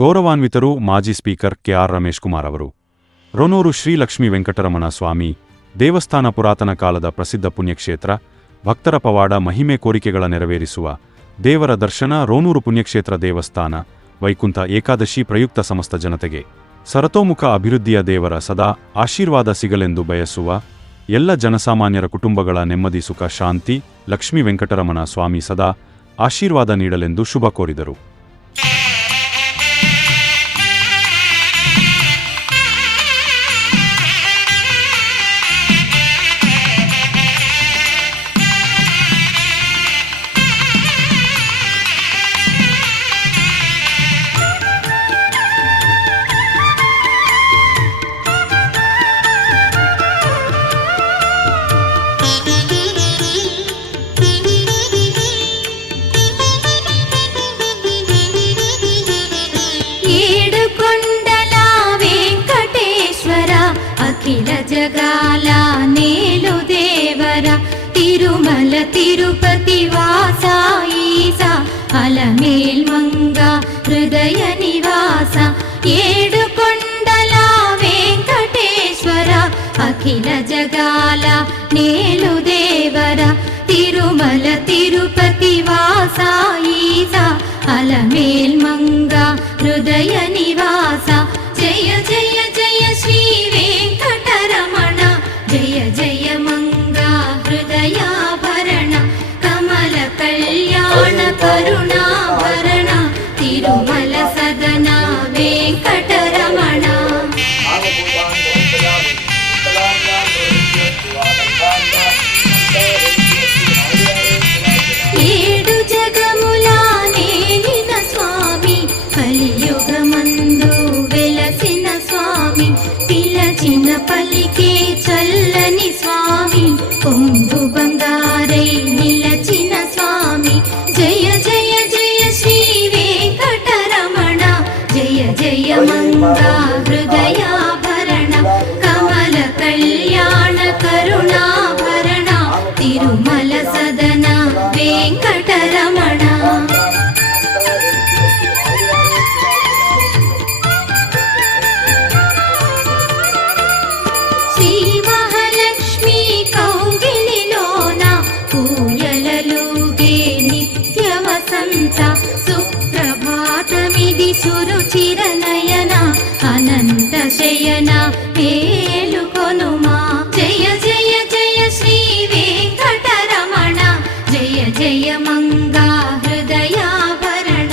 ಗೌರವಾನ್ವಿತರು ಮಾಜಿ speaker K R Ramesh Kumar ಅವರು. ರೋನೂರು ಶ್ರೀ ಲಕ್ಷ್ಮೀ ವೆಂಕಟರಮಣ ಸ್ವಾಮಿ ದೇವಸ್ಥಾನ ಪುರಾತನ ಕಾಲದ ಪ್ರಸಿದ್ಧ ಪುಣ್ಯಕ್ಷೇತ್ರ. ಭಕ್ತರ ಪವಾಡ ಮಹಿಮೆ ಕೋರಿಕೆಗಳ ನೆರವೇರಿಸುವ ದೇವರ ದರ್ಶನ. ರೋನೂರು ಪುಣ್ಯಕ್ಷೇತ್ರ ದೇವಸ್ಥಾನ ವೈಕುಂಠ ಏಕಾದಶಿ ಪ್ರಯುಕ್ತ ಸಮಸ್ತ ಜನತೆಗೆ ಸರತೋಮುಖ ಅಭಿವೃದ್ಧಿಯ ದೇವರ ಸದಾ ಆಶೀರ್ವಾದ ಸಿಗಲೆಂದು ಬಯಸುವ ಎಲ್ಲ ಜನಸಾಮಾನ್ಯರ ಕುಟುಂಬಗಳ ನೆಮ್ಮದಿ ಸುಖ ಶಾಂತಿ ಲಕ್ಷ್ಮೀ ವೆಂಕಟರಮಣ ಸ್ವಾಮಿ ಸದಾ ಆಶೀರ್ವಾದ ನೀಡಲೆಂದು ಶುಭ ಕೋರಿದರು. అఖిల జగాల నేలు దేవర తిరుమల తిరుపతి వాస ఈసా అలమేల్ మంగ హృదయ నివాస ఏడు కొండల వెంకటేశ్వర అఖిల జగాల నేలు దేవర తిరుమల తిరుపతి వాస ఈసా అలమేల్ మంగ హృదయ నివాస జయ జయ జయ శ్రీ వెంకటరమణ జయ జయ మంగా హృదయాభరణ కమల కళ్యాణ కరుణాభరణ తిరుమల సదన వెంకటరమణ. ఏడు జగముల నేలిన స్వామి కలియుగమందు వెలసిన స్వామి పిలచిన పలికే చల్లని స్వామి కొంగు బంగారై నిలచిన స్వామి జయ జయ జయ శ్రీ వెంకటరమణ జయ జయ మంగా హృదయాభరణ కమల కళ్యాణ కరుణాభరణ తిరుమల సదన వెంకటరమణ. శ్రీ మహాలక్ష్మి కౌగిలిలోన పూయలలుగే నిత్య వసంత సుప్రభాతమిది సురుచిర నయన అనంత శయన మేలుకొనుమా జయ జయ జయ శ్రీ వెంకటరమణ జయ జయ మంగా హృదయాభరణ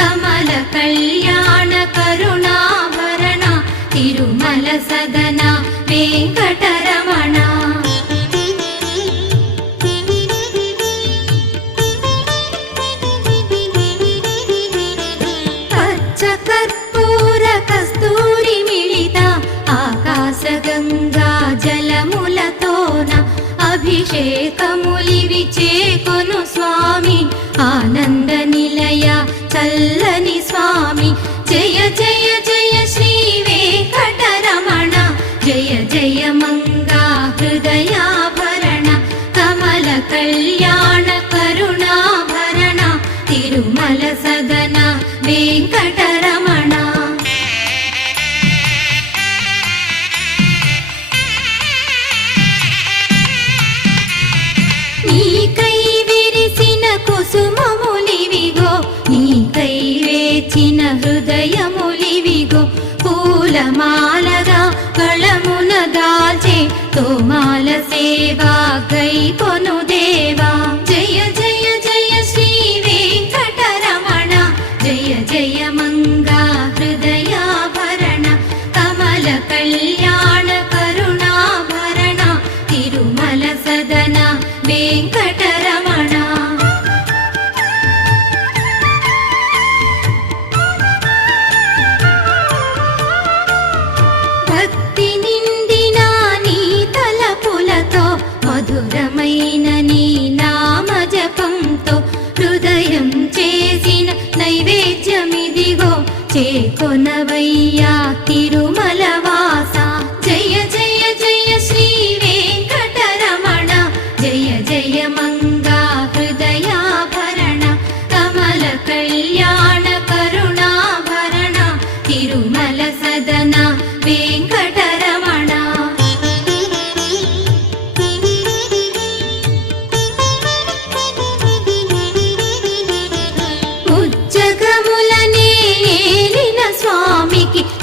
కమల కళ్యాణ కరుణాభరణ తిరుమల సదన వెంకటరమణ. పచ్చ కర్పూర కస్తూరి మిళిత ఆకాశ గంగా జలములతోన అభిషేకములివి చేకొను స్వామి ఆనంద నిలయ చల్లని స్వామి జయ జయ జయ శ్రీ వెంకటరమణ జయ జయ మంగా హృదయాభరణ కమల కళ్యాణ కరుణాభరణ తిరుమల సదన వెంకటరమణ. నీకై విరిసిన కుసుమములివిగో నీకై వేచిన హృదయములివిగో పూలమాలగా కళమున దాల్చే తోమాల సేవా గై కొను దేవా జయ జయ జయ శ్రీ వెంకటరమణ జయ జయ మంగా హృదయాభరణ కమల కళ్యాణ కరుణాభరణ తిరుమల సదన వెంకటరమణ. భక్తి నిండిన నీ తలపులతో మధురమైన నీ నామ జపంతో హృదయం చేసిన నైవేద్యమిదిగో చేకొనవయ్యా తిరుమల వాస జయ జయ జయ శ్రీ వెంకటరమణ జయ జయ మంగ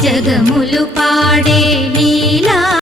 జగములు పాడే నీ